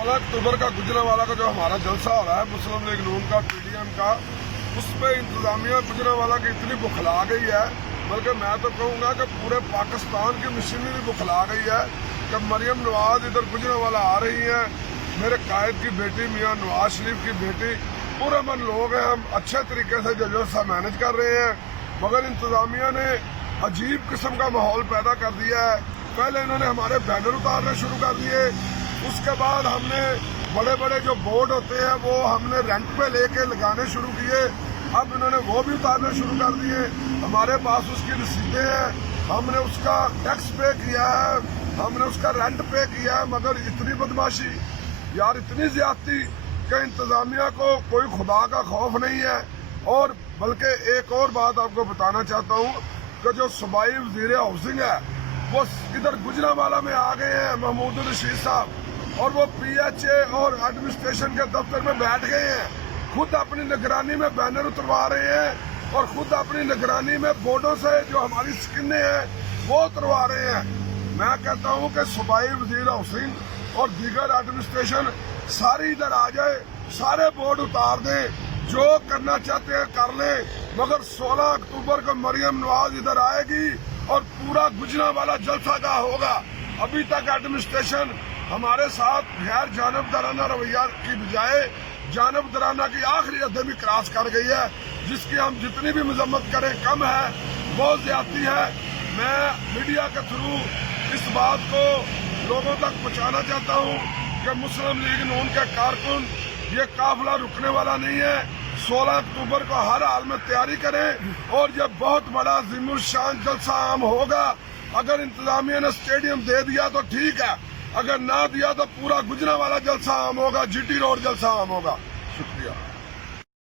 16 अक्टूबर का गुजरांवाला का जो हमारा जलसा हो रहा है मुस्लिम लीग नून का PDM का, उस पर इंतजामिया गुजरांवाला की इतनी बुखला गई है, बल्कि मैं तो कहूँगा कि पूरे पाकिस्तान की मशीनरी बुखला गई है कि मरियम नवाज इधर गुजरांवाला आ रही है, मेरे कायद की बेटी मियाँ नवाज शरीफ की बेटी, पूरे मन लोग हैं, हम अच्छे तरीके से जलसा मैनेज कर रहे हैं, मगर इंतजामिया ने अजीब किस्म का माहौल पैदा कर दिया है। पहले इन्होंने हमारे बैनर उतारने शुरू कर दिए, उसके बाद हमने बड़े बड़े जो बोर्ड होते हैं वो हमने रेंट पे लेके लगाने शुरू किए, अब इन्होंने वो भी उतारने शुरू कर दिए। हमारे पास उसकी रसीदें हैं, हमने उसका टैक्स पे किया है, हमने उसका रेंट पे किया है, मगर इतनी बदमाशी यार, इतनी ज्यादती कि इंतजामिया को कोई खुदा का खौफ नहीं है। और बल्कि एक और बात आपको बताना चाहता हूँ कि जो सूबाई वजीर हाउसिंग है वो इधर गुजरांवाला में आ गए हैं, महमूद रशीद साहब, और वो PHA और एडमिनिस्ट्रेशन के दफ्तर में बैठ गए हैं, खुद अपनी निगरानी में बैनर उतरवा रहे हैं और खुद अपनी निगरानी में बोर्डों से जो हमारी स्किनें हैं वो उतरवा रहे हैं। मैं कहता हूं कि सूबाई वजीर हाउसिंग और दीगर एडमिनिस्ट्रेशन सारी इधर आ जाए, सारे बोर्ड उतार दें, जो करना चाहते हैं कर लें, मगर 16 अक्टूबर को मरियम नवाज इधर आएगी और पूरा गुजरांवाला जलसा का होगा। अभी तक एडमिनिस्ट्रेशन हमारे साथ गैर जानबदाराना रवैया की बजाय जानबदाराना की आखिरी हद भी क्रॉस कर गई है, जिसकी हम जितनी भी मजम्मत करें कम है, बहुत ज्यादती है। मैं मीडिया के थ्रू इस बात को लोगों तक पहुंचाना चाहता हूं कि मुस्लिम लीग नून के कारकुन, ये काफिला रुकने वाला नहीं है। 16 अक्टूबर को हर हाल में तैयारी करें और ये बहुत बड़ा अज़ीमुल शान जलसा आम होगा। अगर इंतजामिया ने स्टेडियम दे दिया तो ठीक है, अगर ना दिया तो पूरा गुजरांवाला जलसा आम होगा, GT रोड जलसा आम होगा। शुक्रिया।